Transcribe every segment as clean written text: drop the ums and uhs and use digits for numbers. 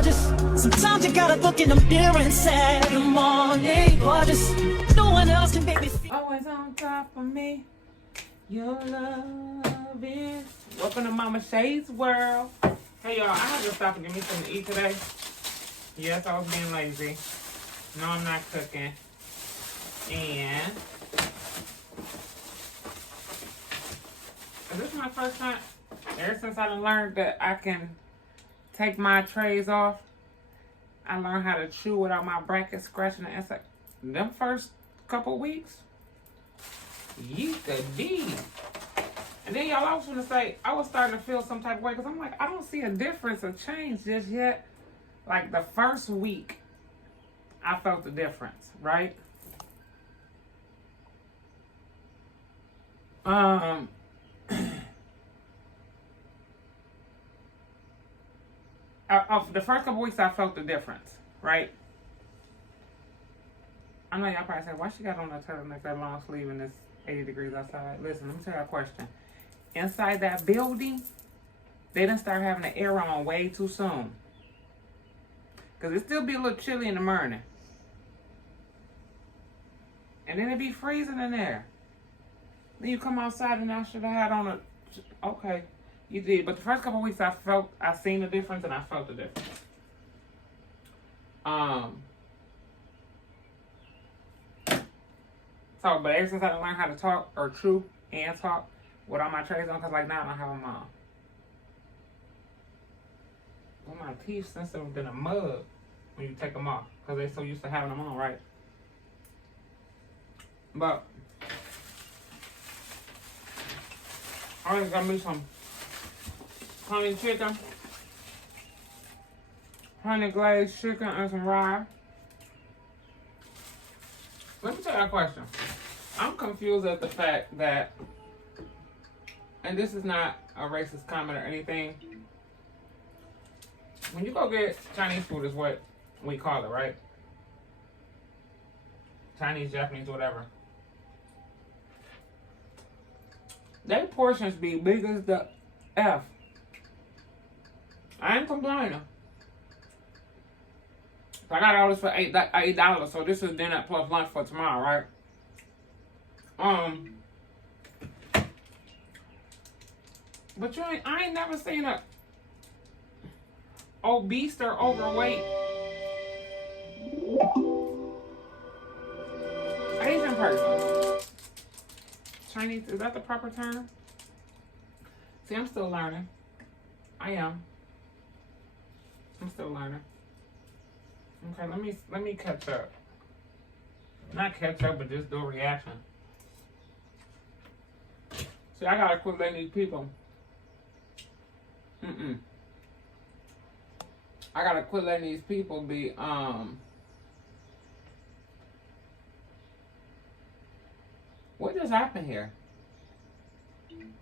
gorgeous. Sometimes you gotta look in the mirror and say, good morning, gorgeous. No one else can make me feel. Always on top of me. Your love is. Welcome to Mama Shay's world. Hey y'all, I had to stop and get me something to eat today. Yes, I was being lazy. No, I'm not cooking. And this is my first time. Ever since I learned that I can take my trays off, I learned how to chew without my bracket scratching the inside. Them first couple weeks, yeet-a-dee. And then y'all, I was gonna say, I was starting to feel some type of way because I'm like, I don't see a difference or change just yet. Like the first week, I felt the difference, right? The first couple weeks, I felt the difference, right? I know y'all probably say, why she got on that turtleneck, that long sleeve, and it's 80 degrees outside? Listen, let me tell you a question. Inside that building, they done start having the air on way too soon. Because it still be a little chilly in the morning. And then it be freezing in there. Then you come outside and I should have had on a... Okay, you did. But the first couple of weeks I seen the difference and I felt the difference. So, but ever since I learned how to talk or chew and talk with all my trays on, because like now I don't have them on. Well, my teeth sensitive than a mug when you take them off, because they so used to having them on, right? But I just got me some honey chicken, honey glazed chicken, and some rye. Let me tell you a question. I'm confused at the fact that, and this is not a racist comment or anything, when you go get Chinese food is what we call it, right? Chinese, Japanese, whatever. They portions be big as the F. I ain't complaining. So I got all this for $8, so this is dinner plus lunch for tomorrow, right? But I ain't never seen a obese or overweight Asian person. Chinese, is that the proper term? See, I'm still learning. I am. I'm still learning. Okay, let me catch up. Not catch up, but just do a reaction. See, I gotta quit letting these people. I gotta quit letting these people be what just happened here?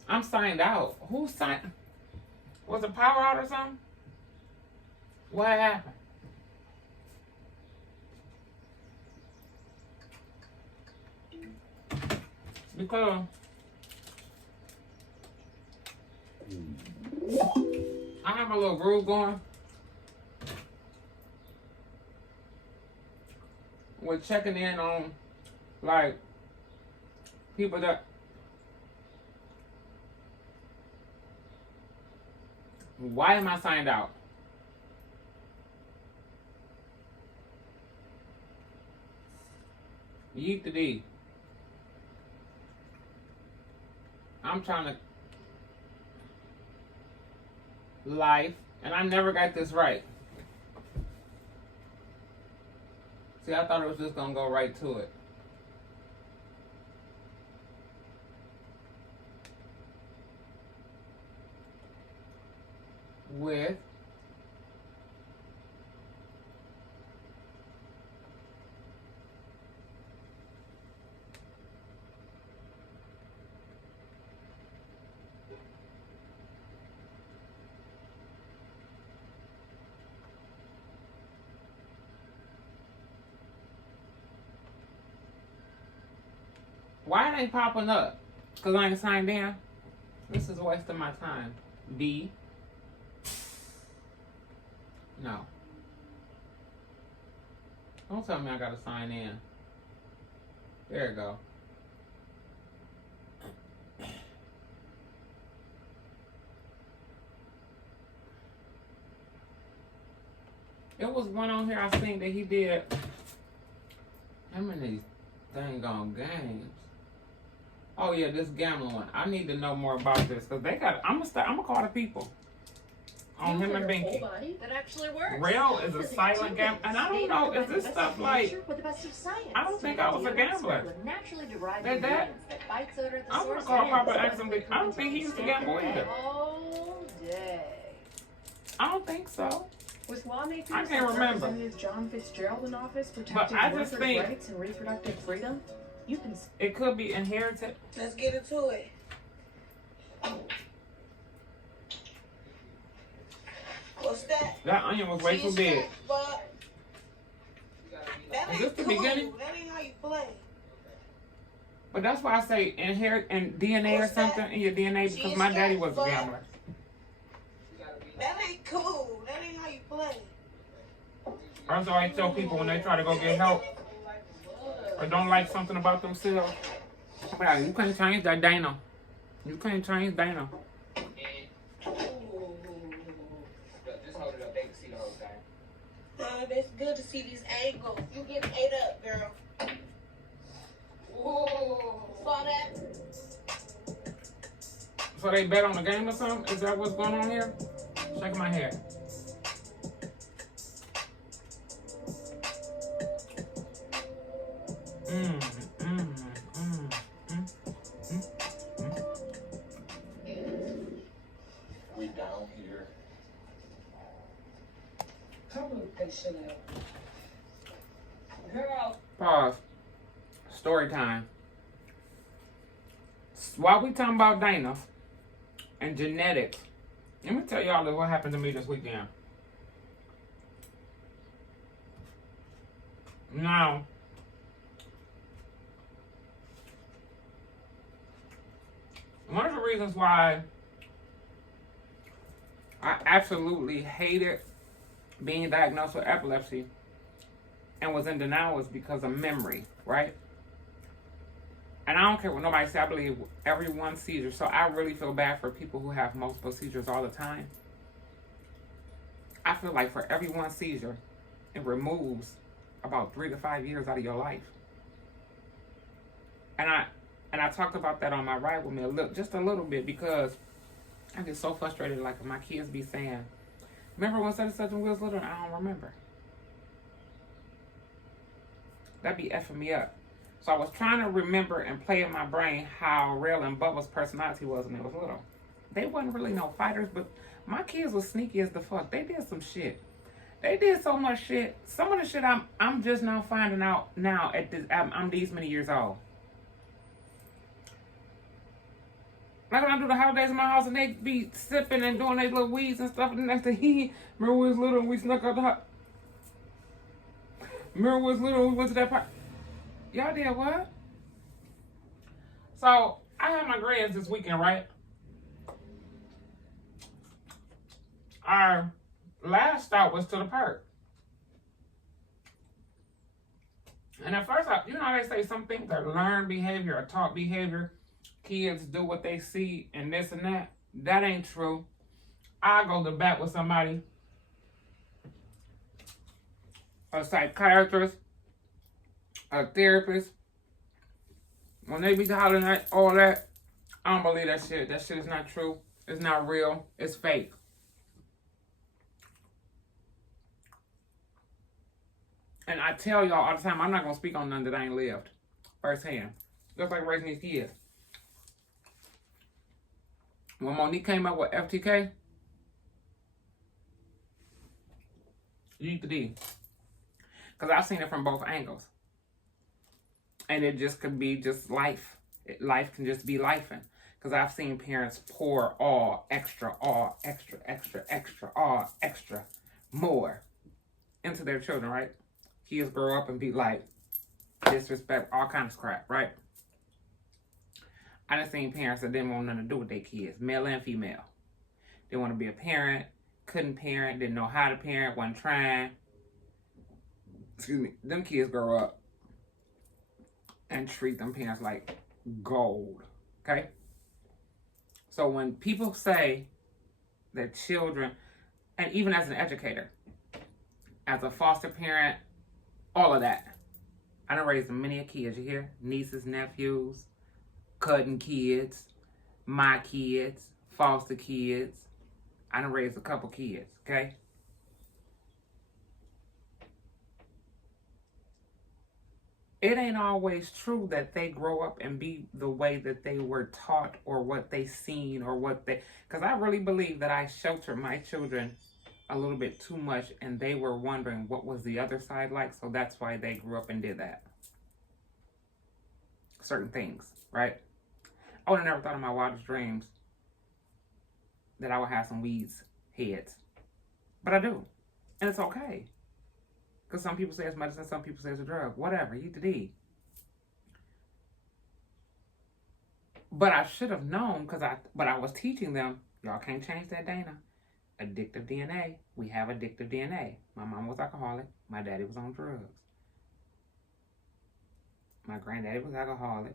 I'm signed out. Who signed? Was the power out or something? What happened? Because I have a little groove going with checking in on like people that why am I signed out? Yeet the D. I'm trying to life, and I never got this right. See, I thought it was just gonna go right to it. With why it ain't popping up? Because I ain't signed in? This is a waste of my time. B. No. Don't tell me I gotta sign in. There you go. It was one on here I seen that he did. How many dang on games? Oh yeah, this gambling one. I need to know more about this because they got. I'm gonna call the people on him and Binky. That actually works. Rail is a silent gambler, and I don't know. Is this stuff like? I don't think I was a gambler. That I'm gonna call Papa and ask him. I don't think he used to gamble either. All day. I don't think so. With lawmakers I can't like remember. Representative John Fitzgerald in office protecting I just workers' think- rights and reproductive freedom, you can. It could be inherited. Let's get into it. What's that? That onion was way too big. But that Is ain't this the cool. beginning? That ain't how you play. But that's why I say inherit and DNA or What's that? something in your DNA because my daddy was a gambler. That ain't cool. That ain't how you play. That's why I tell people when they try to go get help or don't like something about themselves. I'm like, you can't change that Dana. You can't change Dana. It's good to see these angles. You get ate up, girl. Whoa. Saw that? So they bet on the game or something? Is that what's going on here? Shaking my head. We down here. Girl. Pause. Story time. While we talking about Dana and genetics, let me tell y'all what happened to me this weekend. Now, one of the reasons why I absolutely hated being diagnosed with epilepsy and was in denial was because of memory, right? And I don't care what nobody say, I believe every seizure. So I really feel bad for people who have multiple seizures all the time. I feel like for every one seizure, it removes about 3 to 5 years out of your life. And I talked about that on my ride with me just a little bit because I get so frustrated. Like my kids be saying, "Remember when such and such when we was little?" I don't remember. That be effing me up. So I was trying to remember and play in my brain how Rail and Bubba's personality was when they was little. They wasn't really no fighters, but my kids was sneaky as the fuck. They did some shit. They did so much shit. Some of the shit I'm just now finding out now at this. I'm these many years old. Like when I do the holidays in my house and they be sipping and doing their little weeds and stuff, and the next thing remember when we was little and we snuck out the house. Remember when we was little and we went to that party. Y'all did what? So I had my grands this weekend, right? Our last stop was to the park. And at first, you know how they say some things are learned behavior or taught behavior. Kids do what they see and this and that. That ain't true. I go to bat with somebody, a psychiatrist, a therapist. When they be hollering at all that, I don't believe that shit. That shit is not true. It's not real. It's fake. And I tell y'all all the time, I'm not going to speak on none that I ain't lived firsthand. Just like raising these kids. When Monique came up with FTK, you eat the D. Because I've seen it from both angles. And it just could be just life. Life can just be lifing. Because I've seen parents pour all extra, more into their children, right? Kids grow up and be like, disrespect, all kinds of crap, right? I done seen parents that didn't want nothing to do with their kids, male and female. They want to be a parent, couldn't parent, didn't know how to parent, wasn't trying. excuse me, them kids grow up and treat them parents like gold, okay? So when people say that children, and even as an educator, as a foster parent, all of that, I done raised many kids, you hear? Nieces, nephews, cousin kids, my kids, foster kids. I done raised a couple kids, okay? It ain't always true that they grow up and be the way that they were taught or what they seen or what they... Because I really believe that I sheltered my children a little bit too much and they were wondering what was the other side like. So that's why they grew up and did that. Certain things, right? I would have never thought in my wildest dreams that I would have some weeds heads. But I do. And it's okay. Because some people say it's medicine, some people say it's a drug. Whatever, eat the D. But I should have known but I was teaching them, y'all can't change that, Dana. Addictive DNA. We have addictive DNA. My mom was alcoholic. My daddy was on drugs. My granddaddy was alcoholic.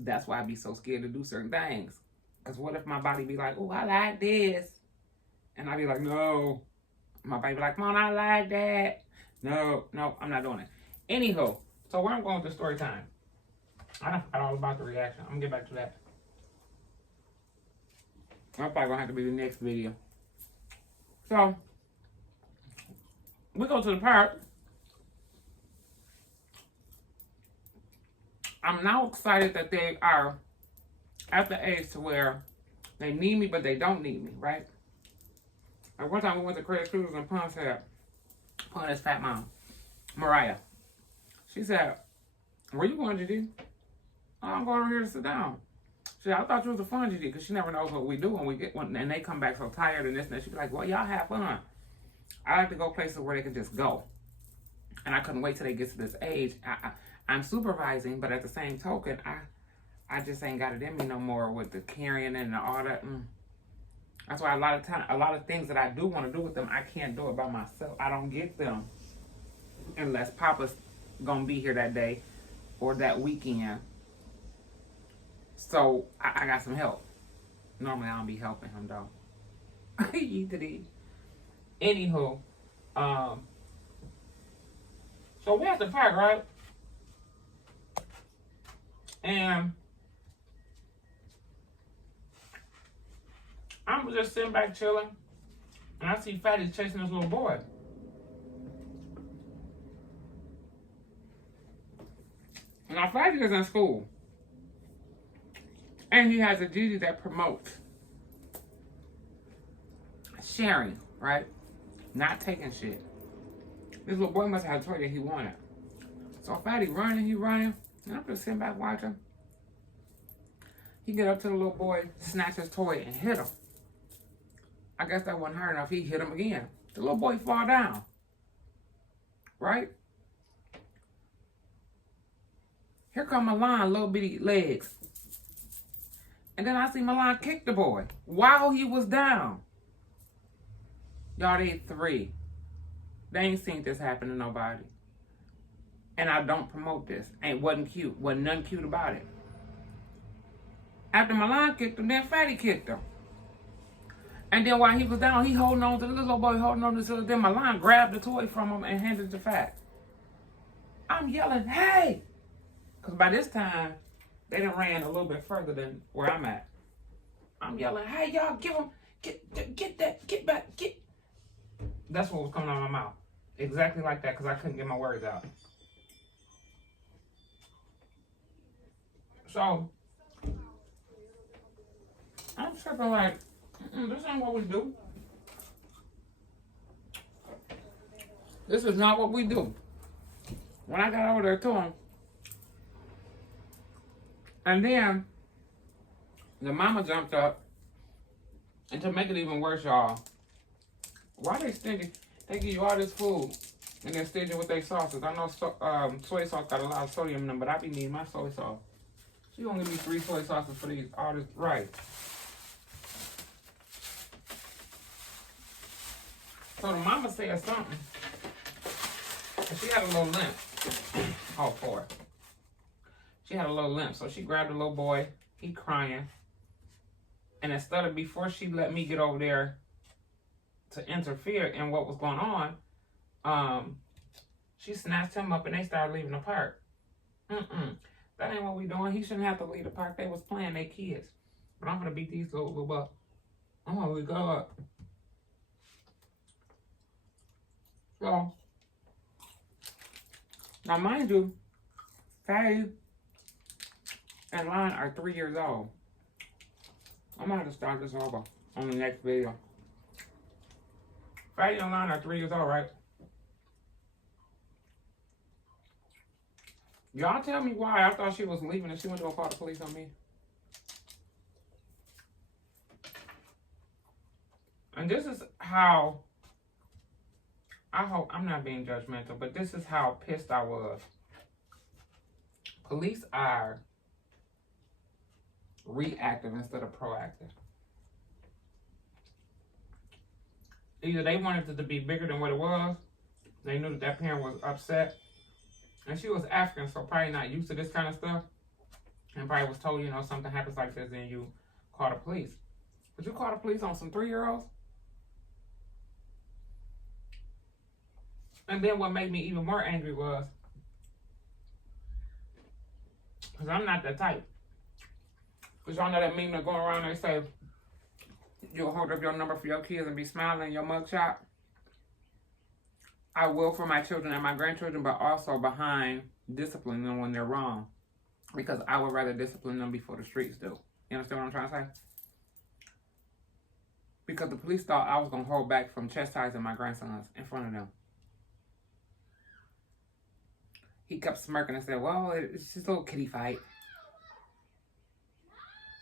That's why I be so scared to do certain things. Because what if my body be like, oh, I like this. And I be like, no. My body be like, come on, I like that. No, I'm not doing it. Anywho, so where I'm going with the story time. I forgot all about the reaction. I'm going to get back to that. That's probably going to have to be the next video. So, we go to the park. I'm now excited that they are at the age to where they need me, but they don't need me, right? Like one time we went to Credit Cruise and Pun said, Pun's fat mom, Mariah. She said, where you going, GD? Oh, I'm going over here to sit down. She said, I thought you was a fun GD, because she never knows what we do when we get one, and they come back so tired and this and that. She be like, well, y'all have fun. I like to go places where they can just go. And I couldn't wait till they get to this age. I'm supervising, but at the same token, I just ain't got it in me no more with the carrying and all that. That's why a lot of things that I do want to do with them, I can't do it by myself. I don't get them unless Papa's gonna be here that day or that weekend. So I got some help. Normally I don't be helping him though. Anywho, so we at the park, right? And I'm just sitting back chilling, and I see Fatty chasing this little boy. Now, Fatty is in school, and he has a duty that promotes sharing, right? Not taking shit. This little boy must have had a toy that he wanted. So Fatty running, and I'm just sitting back watching. He get up to the little boy, snatch his toy, and hit him. I guess that wasn't hard enough. He hit him again. The little boy fall down. Right? Here come Milan, little bitty legs. And then I see Milan kick the boy while he was down. Y'all, they 3. They ain't seen this happen to nobody. And I don't promote this. Wasn't cute. Wasn't nothing cute about it. After Milan kicked him, then Fatty kicked him. And then while he was down, he holding on to the little boy, holding on to the then Milan grabbed the toy from him and handed it to Fat. I'm yelling, hey! Because by this time, they done ran a little bit further than where I'm at. I'm yelling, hey, y'all, give him, get that, get back, get. That's what was coming out of my mouth. Exactly like that, because I couldn't get my words out. So, I'm tripping like, this ain't what we do. This is not what we do. When I got over there to him, and then the mama jumped up, and to make it even worse, y'all, why they stingy? They give you all this food, and they're stingy with their sauces. I know soy sauce got a lot of sodium in them, but I be needing my soy sauce. She gonna give me 3 soy sauces for these, all this, right. So the mama said something. And she had a little limp. Oh, poor. She had a little limp. So she grabbed the little boy. He crying. And instead of, before she let me get over there to interfere in what was going on, she snatched him up and they started leaving the park. That ain't what we doing. He shouldn't have to leave the park. They was playing, they kids. But I'm gonna beat these little bucks. Oh my God. So, now mind you, Faye and Lon are 3 years old. I'm gonna have to start this over on the next video. Faye and Lon are 3 years old, right? Y'all tell me why I thought she was leaving and she went to go call the police on me. And this is how, I hope I'm not being judgmental, but this is how pissed I was. Police are reactive instead of proactive. Either they wanted it to be bigger than what it was. They knew that that parent was upset. And she was African, so probably not used to this kind of stuff. And probably was told, you know, something happens like this and you call the police. But you call the police on some 3-year-olds? And then what made me even more angry was, because I'm not that type. Because y'all know that meme that going around, they say, you'll hold up your number for your kids and be smiling in your mugshot. I will for my children and my grandchildren, but also behind disciplining them when they're wrong. Because I would rather discipline them before the streets do. You understand what I'm trying to say? Because the police thought I was going to hold back from chastising my grandsons in front of them. He kept smirking and said, well, it's just a little kitty fight.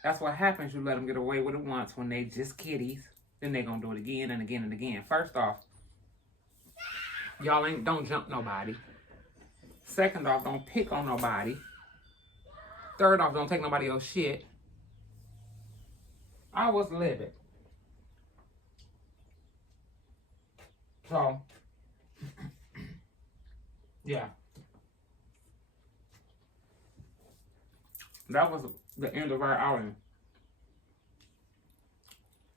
That's what happens. You let them get away with it once when they just kitties. Then they're going to do it again and again and again. First off, y'all don't jump nobody. Second off, don't pick on nobody. Third off, don't take nobody else's shit. I was livid. So, yeah. That was the end of our outing.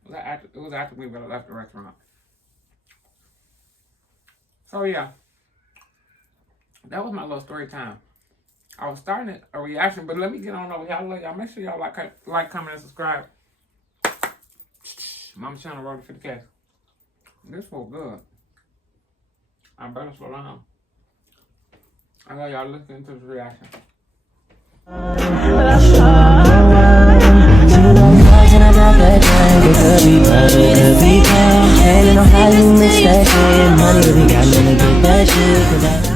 It was after we left the restaurant. So yeah, that was my little story time. I was starting a reaction, but let me get on over here. I love y'all. Make sure y'all like, comment, and subscribe. Mama channel road to 50K. This was good. I better slow down. I love y'all listening to this reaction. Ain't know how you mix that shit. Money, we got money, get that shit.